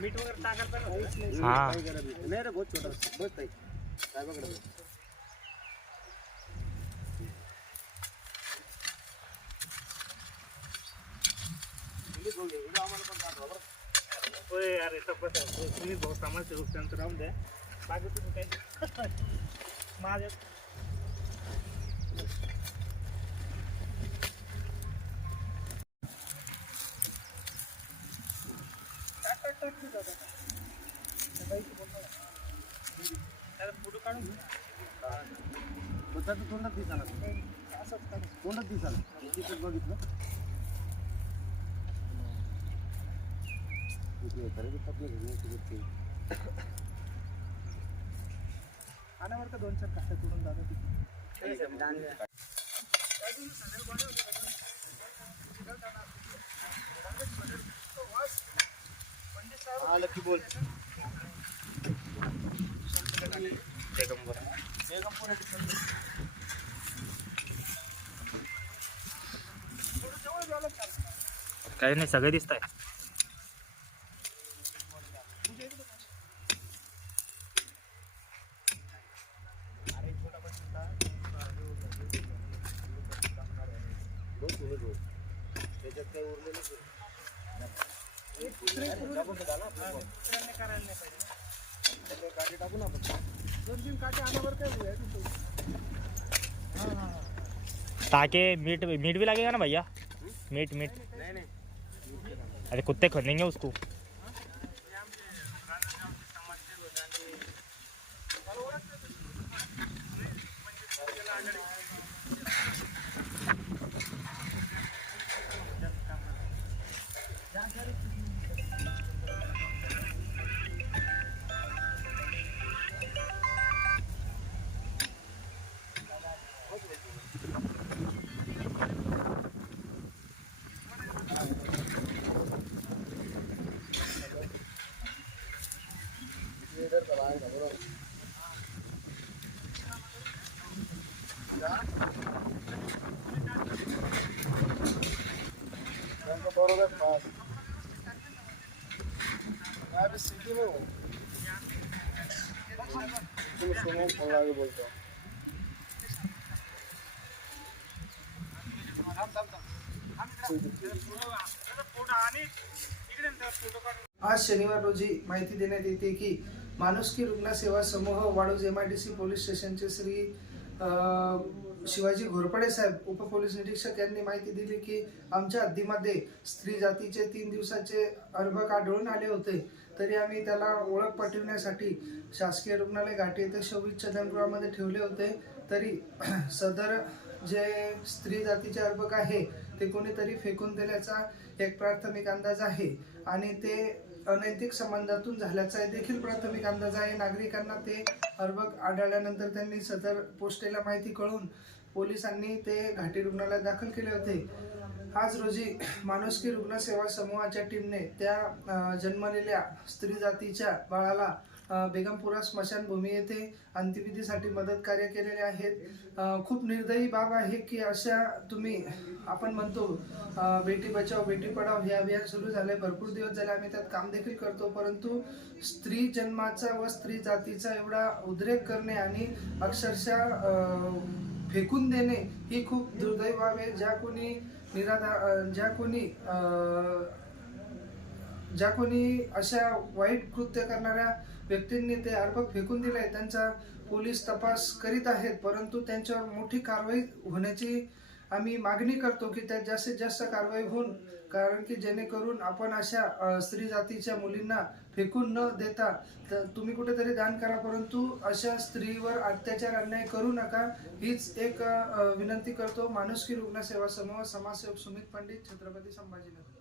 मीठ वगैरे टाकायला पाहिजे हा. नाही. रे बहुत छोटा बस ताई. साहेबाकडे बघ. होय अरे तपस तुम्ही भाऊ समाजसेवक त्यांचं राहून द्या. बाकी तुम्ही काय माझ्या स्वतःचं तोंडच दिसाना तोंडच दिसाना तिथेच बघितलं आणावर का दोन चार काट्या तुडून जातो तिथे. हा लक्की बोल। काही नाही सगळे दिसत आहे बोल तुम्ही बोल त्याच्यात काही उरलेलं काटे टाकू ना आपण दोन तीन काटे आणावर काय हुआ है तो ताकि मीट मीट भी लगेगा ना भैया? Meat meat. नाही नाही। अरे कुत्ते खरीदेंगे उसको। बैंक मैं अभी सिटी में हूँ तुम सुनो फोन बोलता हूँ आज शनिवार रोजी माहिती देण्यात येते की माणुसकी रुग्ण सेवा समूह Vaduj M I D C police स्टेशनचे श्री शिवाजी घोरपडे साहेब उपपोलीस निरीक्षक यांनी माहिती दिली की आमच्या हद्दीमध्ये स्त्री जातीचे तीन दिवसाचे अर्भक आढळून आले होते. तरी आम्ही त्याला ओळख पटविण्यासाठी शासकीय रुग्णालय घाटी येथे शोभित छदनगृहामध्ये ठेवले होते. तरी सदर जे स्त्री जातीचे अर्भक आहे ते कोणीतरी फेकून दिल्याचा एक प्राथमिक अंदाज आहे. आणि ते अनैतिक संबंधातून झाल्याचा देखील प्राथमिक अंदाज आहे. नागरिकांना ते अर्भक आढळल्यानंतर त्यांनी सदर पोस्टेला माहिती कळून पोलिसांनी ते घाटी रुग्णालयात दाखल केले होते. आज रोजी माणुसकी रुग्ण सेवा समूहाच्या टीमने त्या जन्मलेल्या स्त्री जातीच्या बाळाला बेगमपुरा स्मशानभूमी येथे अंत्यविधीसाठी मदत कार्य केलेले आहेत. खूप निर्दयी बाब आहे की अशा तुम्ही आपण म्हणतो बेटी बचाव बेटी पढाव हे अभियान सुरू झाले भरपूर दिवस झाले आम्ही त्यात काम देखील करतो परंतु स्त्री जन्माचा व स्त्री जातीचा एवढा उद्रेक करणे आणि अक्षरशः फेकून देणे ही खूप दुर्दैव बाब आहे. ज्या कोणी निराधार ज्या कोणी ज्या कोणी अशा वाईट कृत्य करणाऱ्या व्यक्तींनी ते अर्प फेकून दिले त्यांचा पोलीस तपास करीत आहेत परंतु त्यांच्यावर मोठी कारवाई होण्याची आम्ही मागणी करतो की त्यात जास्तीत जास्त कारवाई होऊन कारण की जेणेकरून आपण अशा स्त्री जातीच्या मुलींना फेकून न देता तर तुम्ही कुठेतरी दान करा परंतु अशा स्त्रीवर अत्याचार अन्याय करू नका. हीच एक विनंती करतो. माणुसकी रुग्णसेवा समूह समाजसेवक सुमित पंडित छत्रपती संभाजीनगर.